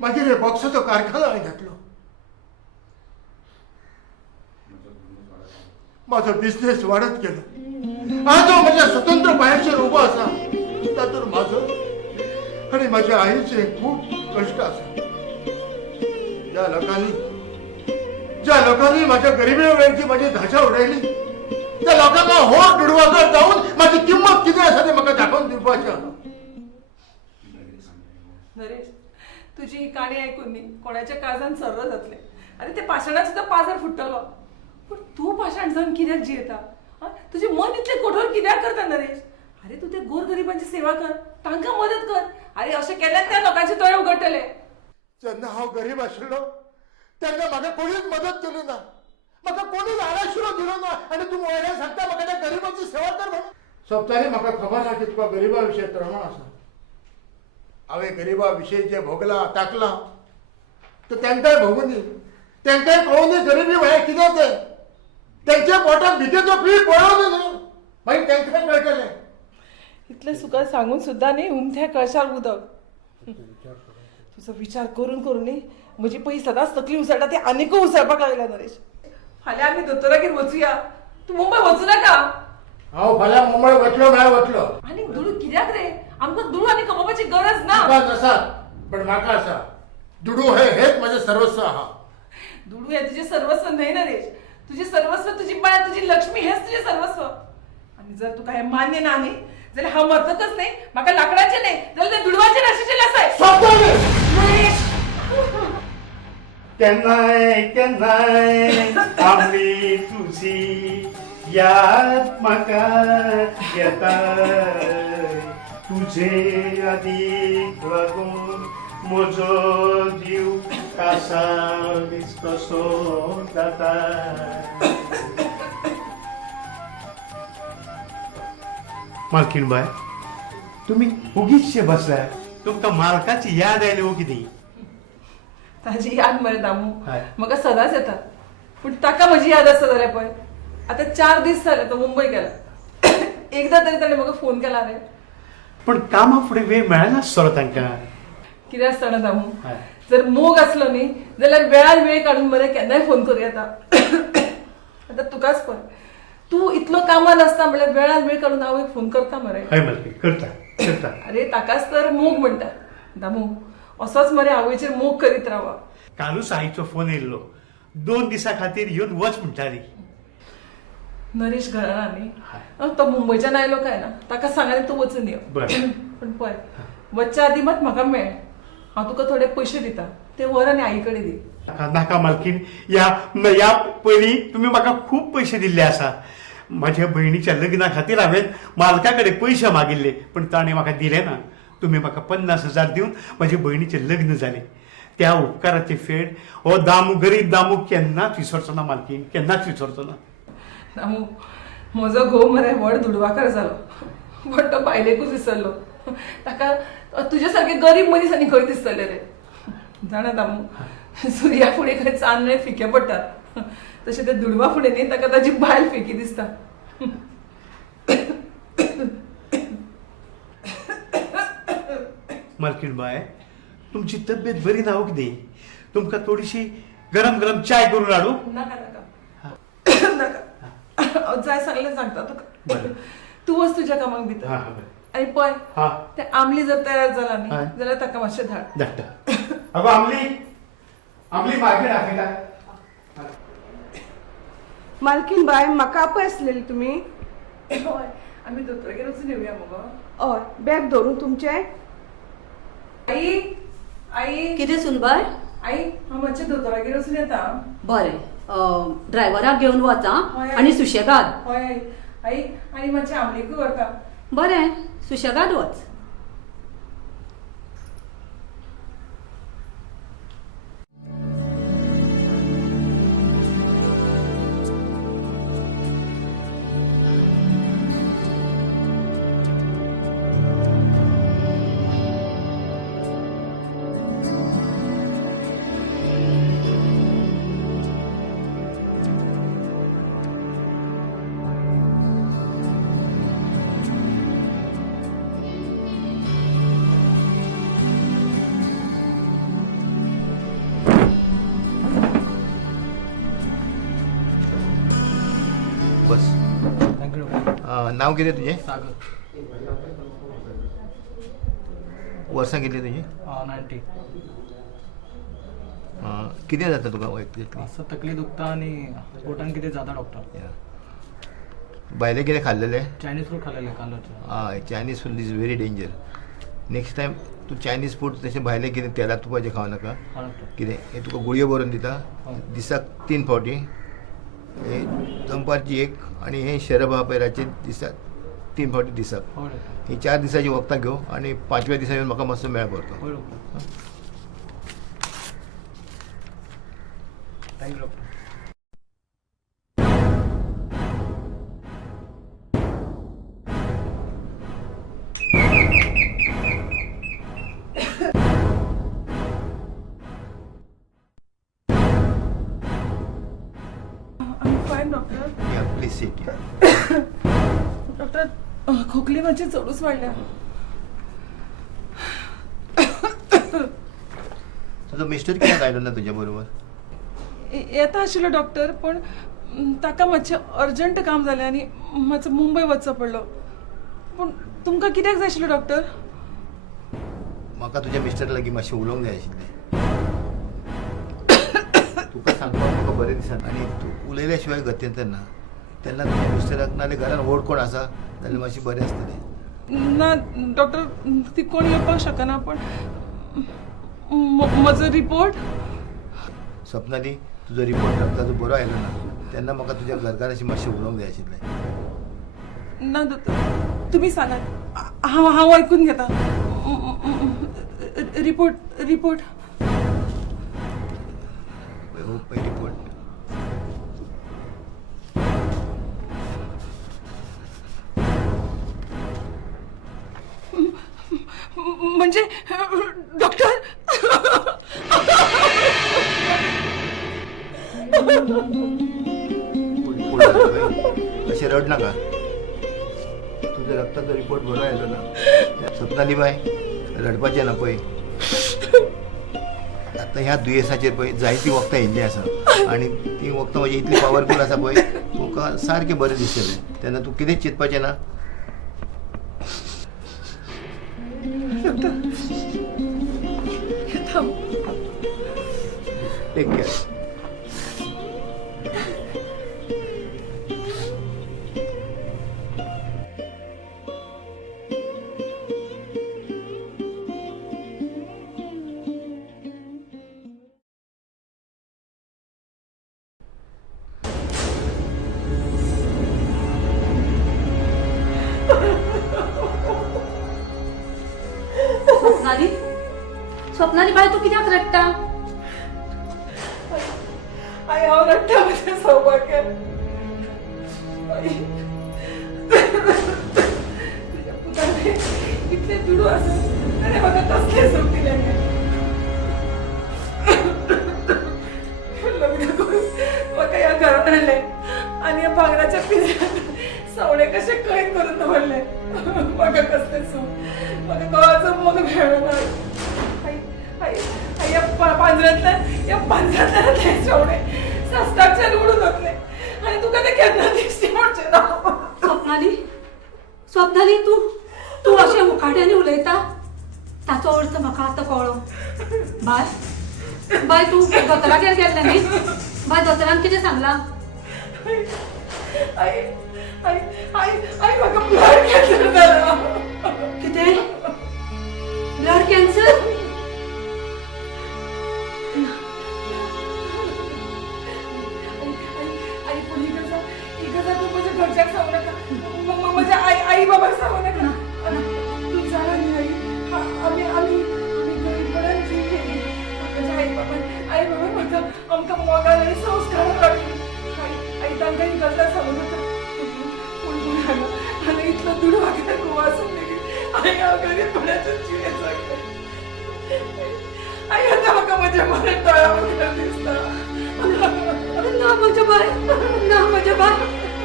मागीर बॉक्साचो कारखानो हांवें घातलो. माझो बिझनेस वाडत गेलो. आज हांव म्हज्या स्वतंत्र पांयाचेर उबो आसा. तातूंत म्हाजो आनी म्हाज्या आईचे खूब कश्ट आसा. ज्या लोकांनी म्हाज्या गरिबी वेळची म्हाजी धाशा उडयली, त्या लोकांना हो दुडवाकर जाऊन माझी किंमत किती आसा ते म्हाका दाखोवन दिवपाचें आसा. नरेश, तुझी ही काणी ऐकून मी कोणाच्या काळजान सर्व जातले. अरे ते पाषाणात सुद्धा पाजार फुटलो. पण तू पाषाण जाऊन कित्याक जियेता? तुझे मन इतले कठोर कित्याक करता नरेश? अरे तू ते गोरगरिबांची सेवा कर, तांकां मदत कर. अरे अशें केल्यान त्या लोकांचे दोळे उगडटले. जेन्ना हांव गरीब आशिल्लो तेन्ना म्हाका कोणीच मदत केली ना. म्हाका कोणीच आडाशिरो दिलो ना. आनी तूं वयल्यान सांगता म्हाका त्या गरिबांची सेवा कर म्हणून. सोबतानी म्हाका खबर आसा की तुका गरिबा विशयी तळमळ आसा. हांवें गरिबा विशयी जें भोगलां ताकलां तें तांकांय भोगुनी, तांकांय कळुनी गरिबी म्हळ्यार कितें तें. त्यांच्या पोटात भिकेचो पीठ पळोवनी न्हू, मागीर तांकांय कळटलें. इतले सुखार सांगून सुद्धा न्ही उमथ्या कळशार उदक. तुझो विचार करून करून म्हजी पयस सदांच तकली उसळटा ती आनीकूय उसळपाक लागल्या नरेश. फाल्यां आमी दोतोरागेर वचुया. तूं मुंबय वचूं नाका. हांव फाल्यां मुंबय वतलो म्हळ्यार वतलो. आनी दुडू कित्याक रे? आमकां दुडू आनी कमोवपाची गरज ना. तुका नसात पण म्हाका आसा. दुडू हेच म्हजें सर्वस्व आहा. दुडू हे तुझे सर्वस्व न्हय नरेश. तुझे सर्वस्व तुझी बाळ, तुझी लक्ष्मी हेच तुझे सर्वस्व. आणि जर तुका हे मान्य ना न्ही जाल्यार हांव मरतकच न्ही, म्हाका लाकडाचे न्ही जाल्यार ते दुडवाचेर आशिल्ले आसाय. केन्नाय केन्नाय आमी तुजी याद म्हाका येता. तुजे यादीक लागून म्हजो जीव कासावीस कसो जाता. मालकीनबाय, तुम्ही उगीचशे बसलाय. तुमकां मालकाची याद आयली हो कितें? ताजी याद मरे दामू हय. म्हाका सदांच येता. पूण ताका म्हजी याद आसता जाल्यार पळय. आतां 4 दीस जाले तो मुंबय गेला. एकदां तरी ताणें म्हाका फोन केला रे. पण कामा फुडें वेळ मेळनासतलो तांकां. कितें आसता ना दामू, हय. जर मोग आसलो न्ही जाल्यार वेळार वेळ काडून मरे केन्नाय फोन करूं येता. आतां तुकाच पळय, तू इतलो कामान आसता म्हळ्यार वेळार वेळ काडून हांव एक फोन करता मरे. हय मालकी, करता करता. अरे ताकाच तर मोग म्हणटा. दामू असोच मरे आवयचेर मोग करीत रावा. कालूच आईचो फोन येयल्लो. 2 दिसां खातीर येवन वच म्हणटाली. नरेश घराना न्ही, तो मुंबयच्यान आयलो काय ना ताका सांगले तूं वचून यो. बरें. पण पळय, वचच्या आदी मात म्हाका मेळ. हांव तुका थोडे पयशे दिता, ते व्हर आनी आई कडेन दी. नाका मालकीन, या पयलीं तुमी म्हाका खूब पयशे दिल्ले आसा. म्हाज्या भयणीच्या लग्ना खातीर हांवें मालका कडेन पयशे मागिल्ले, पण ताणें म्हाका दिले ना. तुमी म्हाका 50,000 दिवन म्हज्या भयणीचें लग्न जालें. त्या उपकाराची फेड हो दामू, गरीब दामू केन्नाच विसरचो ना मालकीन, केन्नाच विसरचो ना. दामू, म्हजो घोव मरे व्हड दुडवाकार जालो, पण तो बायलेकूच विसरलो. ताका तुजे सारके गरीब मनीस आनी खंय दिसतले रे. जाणा दामू, सुर्या फुडें खंय चांदणे फिके पडटात तशें ते दुडवा फुडें न्ही ताका ताजी बायल फिकी दिसता. मालकीन बाय, तुमची तब्येत बरी ना हो कितें? तुमकां थोडीशी गरम गरम चाय करून हाडू? नाका नाका नाका, जाय सांगलें सांगता तुका. बरें. तूं वच तुज्या कामाक भितर. हां हां बरें. आनी पळय, हां ते आमली जर तयार जाला न्ही हय. जाल्यार ताका मातशें धाड. धाडटा. अगो आमली, आमली मार्केट दाखयता. मालकीन बाय, म्हाका आपय आसलेली तुमी? हय, आमी दोतोरागेर वचून येवया मगो. हय, बॅग धरून तुमचे. आई आई कितें सुनबाय? आई, हांव मातशें दोतोरागेर वचून येता. बरें, ड्रायव्हराक घेवन वचा हय. आनी सुशेगाद. हय आई, आई आनी मातशें आमलेकूय व्हरता. बरें, सुशेगाद वच. नाव किती तुझे? सागर वर्सां कितली तुझी? 90. किती जाता तुका वैयक्तिक? असं तकली दुखता आणि पोटान किती जाता डॉक्टर. भायले कितें खाल्लेले? चायनीज फूड खाल्लेले कालच. हय Chinese food is very danger. Next time तूं चायनीज फूड तशें भायलें कितें तेलात तुपाचें खावं नाका. कितें हे तुका गुळयो बरोवन दिता दिसाक 3 फावटी. हे दनपारची 1 आनी हे शरब आहा पळय रातचे दिसाक 3 फावटी दिसाक. ही 4 दिसाची वखदां घेव आनी 5व्या दिसा येवन म्हाका मातसो मेळ परतो. Thank you doctor. Fine doctor. या प्लीज सीट. डॉक्टर खोकली माझी चढूच वाढल्या. तुजो मिस्टर कित्याक आयलो ना तुज्या बरोबर? येता आशिल्लो डॉक्टर पण ताका मातशें अर्जंट काम जालें आनी मातसो मुंबय वचचो पडलो. पूण तुमकां कित्याक जाय आशिल्लो डॉक्टर? म्हाका तुज्या मिस्टर लागीं मातशें उलोवंक जाय आशिल्लें. तुका सांगपाक म्हाका बरें दिसना आनी तूं उलयल्या शिवाय गत्यंतर ना. तेन्ना तुज्या मिस्टराक नाल्यार घरान व्हड कोण आसा जाल्यार मातशें बरें आसतलें. ना डॉक्टर ती कोण येवपाक शकना पण म्हजो रिपोर्ट. स्वप्नाली तुजो रिपोर्ट रक्ताचो बरो आयलो ना तेन्ना म्हाका तुज्या घरकाराशी मातशें उलोवंक जाय आशिल्लें. ना दोतोर तुमी सांगात हांव आयकून घेता. रिपोर्ट रिपोर्ट पळय रिपोर्ट. म्हणजे डॉक्टर अशें रड नाका. तुज्या रक्ताचो रिपोर्ट बरो आयलो ना. स्वप्नाली बाय रडपाचें ना पळय. आतां ह्या दुयेंसाचेर पळय जायतीं वखदां येयल्लीं आसा आनी ती वखदां म्हाजी इतली पावरफूल आसा पळय तुका सारकें बरें दिसतलें. तेन्ना तूं कितेंच चिंतपाचें ना. Take care. स्वप्नाली स्वप्नाली बाय तू कित्याक रडटा? आई हांव रडटा म्हजें सौभाग्य. तुज्या पुताने इतलें दुडू आसा ताणें म्हाका कसलें सूख दिलें. लग्न करून म्हाका ह्या घरांत हाडलें आनी ह्या भांगराच्या पिंजऱ्यात सवणे कशे कैद करून दवरले. म्हाका कसलें सूख म्हाका कोणाचो मोग मेळ्ळो ना. या पांजऱ्यांतल्यान ते सवणे सस्ताकच्यान उडून वतले आनी तुका ते केन्ना दिसचें म्हणचें ना. स्वप्नाली स्वप्नाली तू तू अशें मुखाट्यांनी उलयता ताचो अर्थ म्हाका आतां कळ्ळो. बाय बाय तूं दोतोरागेर गेल्लें न्ही? बाय दोतोरान कितें सांगलां? आई आई आई आई म्हाका ब्लड कॅन्सर जाला. कितें? Blood cancer? आई पूण ही गजाल तूं म्हज्या घरच्यांक सांगू नाका. म्हज्या आई बाबाक सांगू नाका. तूं जाणा न्ही आई आमी आमी गरीबपणान जीव केली. म्हज्या आई बाबान म्हाका आमकां मोगान आनी संस्कारान वाडली. आई तांकां ही गजाल सांगू नाका. पूण हांगा इतलो दुडू म्हाका वाचून लेगीत आई हांव गरीबपणाच्यान जियेत जगलें. आई आतां म्हाका म्हज्या मरण दोळ्या मुखार दिसता. ना म्हज्या बाय ना म्हज्या बाय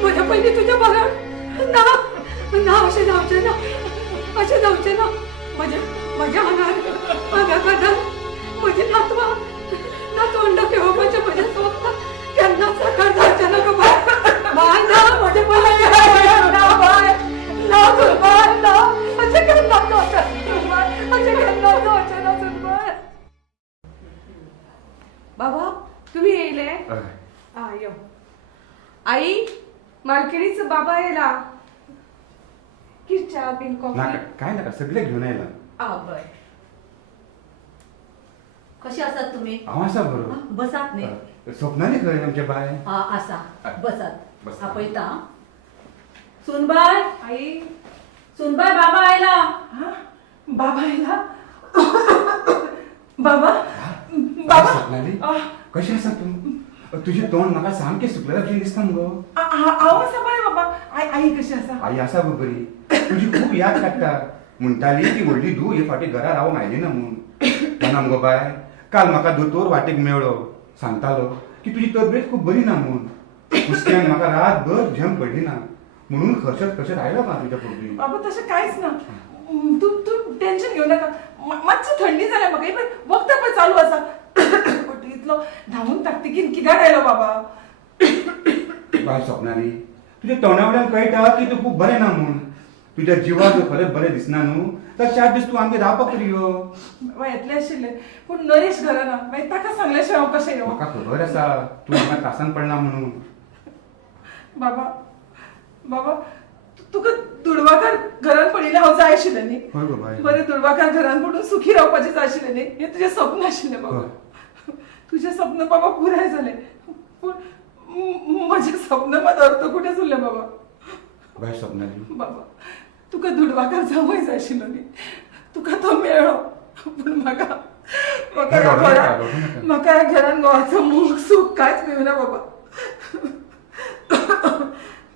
म्हज्या पयलीं तुज्या बरोबर ना ना अशें जावचें ना अशें जावचें ना. म्हज्या हांगा काजार म्हजी नातवां नातवंड खेळोवपाचें म्हजें स्वप्न केन्ना साकार जावचें ना गो बाय. बाय ना म्हजें पयलीं ना बाय. सुनबाई ना अशें केन्ना सुनबाई अशें केन्ना जावचें ना सुनबाई. बाबा तुम्ही येयले आ यो आई मालकिणीचं बाबा येला की चहा बीन कॉफी नाका काय नाका सगळे घेऊन येयला. आ बरें. कशी आसात तुमी? हांव आसा बरो. बसात न्ही. स्वप्नाली खंय आमचे बाय? आसा बसात. बस. आपयता. सुनबाई आई सुनबाई बाबा आयला. हा? बाबा आयला बाबा बाबा स्वप्नाली कशी आसा तू? तुझे तोंड म्हाका सामकें सुकलें अशें दिसता मुगो. हांव आसा बरें बाबा. आई कशी आसा? आई आसा गो बरी. तुझी खूब याद काडटा. म्हणटाली ती व्हडली धूव हे फाटी घरा रावूंक आयली ना म्हूण. ना मुगो बाय काल म्हाका दोतोर वाटेक मेळ्ळो. सांगतालो की तुजी तब्येत खूब बरी ना म्हूण. हुस्क्यान म्हाका रातभर झेम पडली ना म्हणून खर्चत आयलो ना तुज्या फुडली. बाबा तशें कांयच ना. तू टेन्शन घेऊ नका. मातशी थंडी जाल्या म्हाका पण वखदां पण चालू आसा. बट इतलो धांवून ताकतिकीन कित्याक आयलो बाबा? बाय स्वप्नाली तुज्या तोंडावयल्यान कळटा की तू खूब बरें ना म्हूण. तुज्या जिवाक जर खरेंच बरें दिसना न्हू तर 4 दीस तूं आमगे रावपाक तरी यो. बाबा येतले आशिल्ले पूण नरेश घरा ना. मागीर ताका सांगल्या शिवाय हांव कशें येवं? म्हाका खबर आसा तूं म्हाका त्रासान पडला म्हणून. बाबा बाबा तुका दुडवाकार घरान पडिल्लें हांव जाय आशिल्लें न्ही. हय गो बाय. बरें दुडवाकार घरान पडून सुखी रावपाचें जाय आशिल्लें न्ही. हें तुजें स्वप्न आशिल्लें बाबा. तुजें स्वप्न बाबा पुराय जालें पूण म्हजें स्वप्न मात अर्थ कुठे सुरलें बाबा. बाय स्वप्नाली बाबा तुका दुडवाकार जावंय जाय आशिल्लो न्ही. तुका तो मेळ्ळो पूण म्हाका म्हाका ह्या घरान म्हाका ह्या घरान घोवाचो मूख सूख कांयच मेळना बाबा.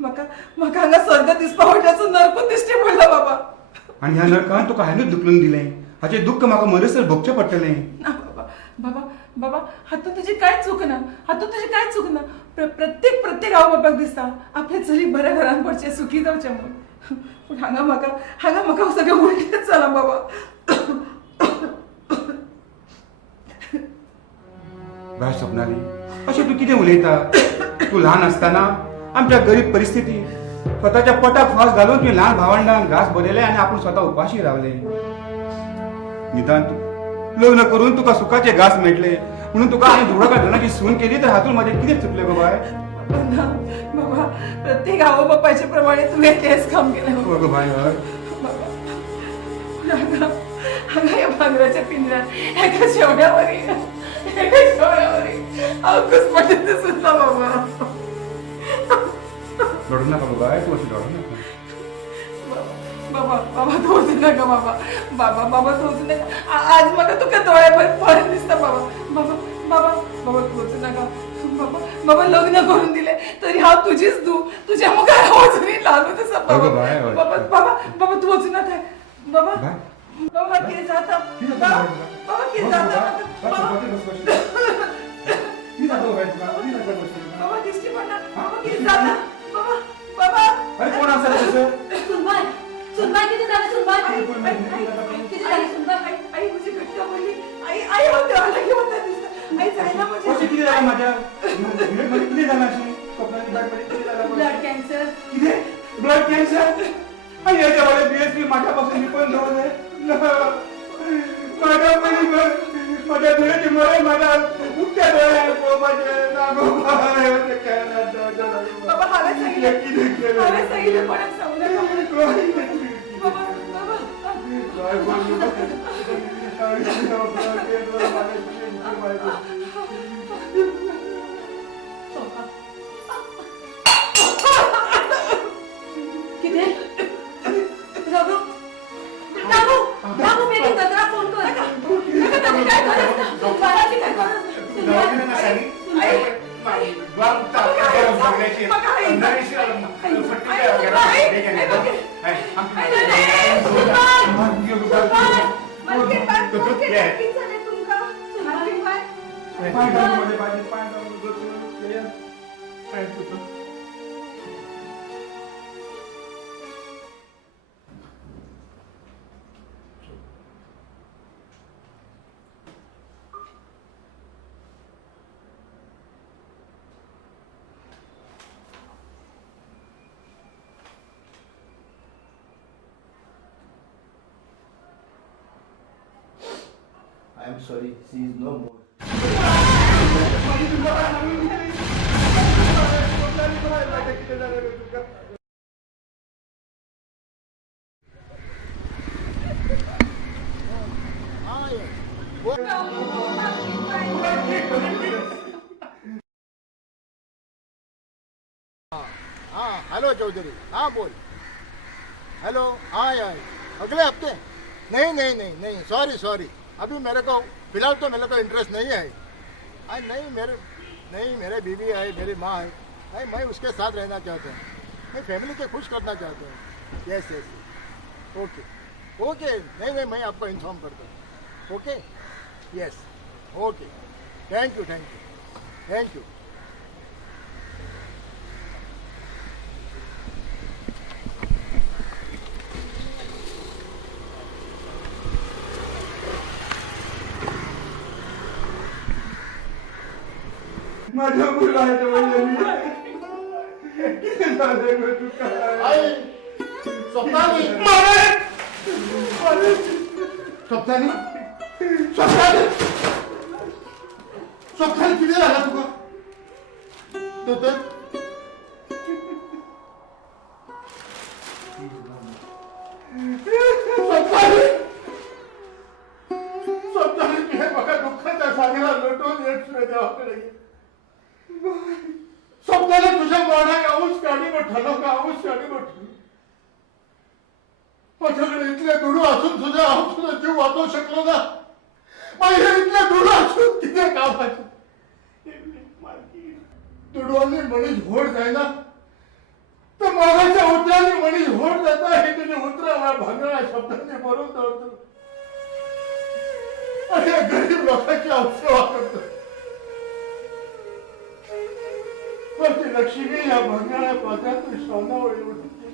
म्हाका हांगा स्वर्ग दिसपा वाट्याचो नरकूच दिश्टी पडला बाबा. आनी ह्या नरकान तुका हांवेंच दुखलून दिलें. हाचें दुख्ख म्हाका मरसर भोगचें पडटलें. ना बाबा बाबा बाबा हातून तुजी कांयच चूक ना. हातून तुजी कांयच चूक ना. प्रत्येक आवय बापाक दिसता आपले चली बऱ्या घरान पडचें सुखी जावचें म्हणून. पूण हांगा म्हाका सगळें उलटेंच जालां बाबा. बाय स्वप्नाली अशें तूं कितें उलयता? तूं ल्हान आसतना आमच्या गरीब परिस्थिती स्वताच्या पोटाक फास घालून तुवें ल्हान भावंडांक घास भरयले आनी आपूण स्वता उपाशी रावले. निदान तूं लग्न करून तुका सुखाचे घास मेळटले म्हणून तुका आनी धुडोका धरणाची सून केली तर हातून म्हाजें कितें चुकलें गो बाय? ना बाबा प्रत्येक आवय बापाचे प्रमाणे तुवें तेच काम केलें बाबा. गो बाय हय. हांगा ह्या भांगराच्या पिंजऱ्यात एका शेवड्यावरी हांव घुसमटत सुद्दां बाबा. रडू नाका गो बाय तूं अशें रडू नाका. बाबा तू वचू नका बाबा तू वचू नका. आज म्हाका तुका दोळे बरें दिसता बाबा. बाबा तू वचू नका. बाबा लग्न करून दिले तरी हांव तुजीच तुझ्या मुखार वचून लागूच आसा बाबा तू वचू नका. बाबा कितें जाता? बाबा कितें जाता? बाबा दिश्टी पडना. बाबा कितें जाता? बाबा अरे कोण आसा रे तसं? सुनबाई किती झालं सुनबाई? किती झालं सुनबाई? आई तुझी घटना बोलली. आई देवाला घेऊन दिसत. आई जायना अशें कितें जालें म्हाज्या? कितें जालें अशें? स्वप्नाली बाय कितें जालें? Blood cancer. कितें? Blood cancer? आनी हे देवाले बीएसपी म्हाज्या पासून लिपोवन दवरले. माझ्या डोळ्याची मळे माझ्या उठ्या डोळ्यात माझे नागो बाबा हांवें सांगितलें कोणाक सांगू नका. किती? राघू बेटी दत्रा फोन कर. काय करत? बाळाची काय करत? I am sorry she is no more. हाँ हेलो चौधरी, हाँ बोल. हेलो, हाँ यार अगले हफ्ते. नहीं नहीं नहीं नहीं, सॉरी सॉरी, अभी मेरे को फिलहाल तो मेरे को इंटरेस्ट नहीं है. नहीं मेरे बीवी है, मेरी माँ है. नहीं, मैं उसके साथ रहना चाहता हूँ. मैं फैमिली को खुश करना चाहता हूँ. Yes yes, okay okay. नहीं मैं आपको इन्फॉर्म करता हूँ. Okay yes okay. Thank you. माझ्या मुलाच्या वडिलांनी किती झाले गं तुका? आई, स्वप्नाली किती झाला तुका? तो तर स्वप्नाली तुझ्या बघा दुःखाच्या सागरात लोटून एक सूर्यदेवाकडे गेली. स्वप्नाला तुझ्या मनात आऊस काढी मोठा का आऊस काढी मोठी. माझ्याकडे इथले दुडू असून तुझा जीव वाचवू शकलो ना. माझ्या इथले दुडू असून किती कामाचे. दुडवानी मनीष घोड जायना तर मागाच्या उतराने मनीष घोड जाता. हे तुझे उतरा भांगळा शब्दाने भरून दौडतो आणि या गरीब लोकांची अवसेवा करतो. पण लक्ष्मी या भांगळ्या पात्रातून श्रावणावळी उठते.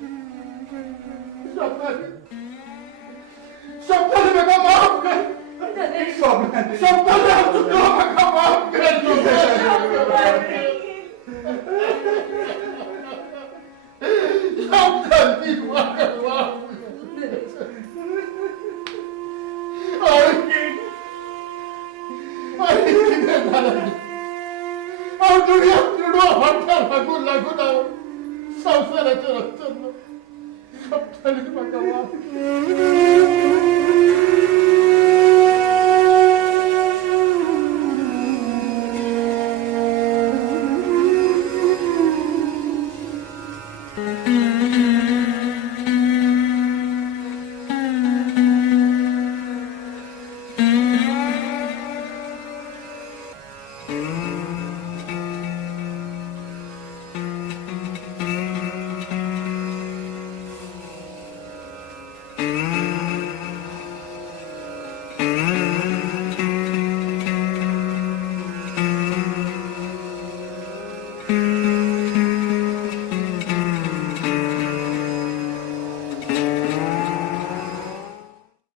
स्वप्नाने बघा माफ कर. स्वप्नाने बघा माफ कर. लागून संसाराच्या रस्त्यानं स्वप्नाने बघा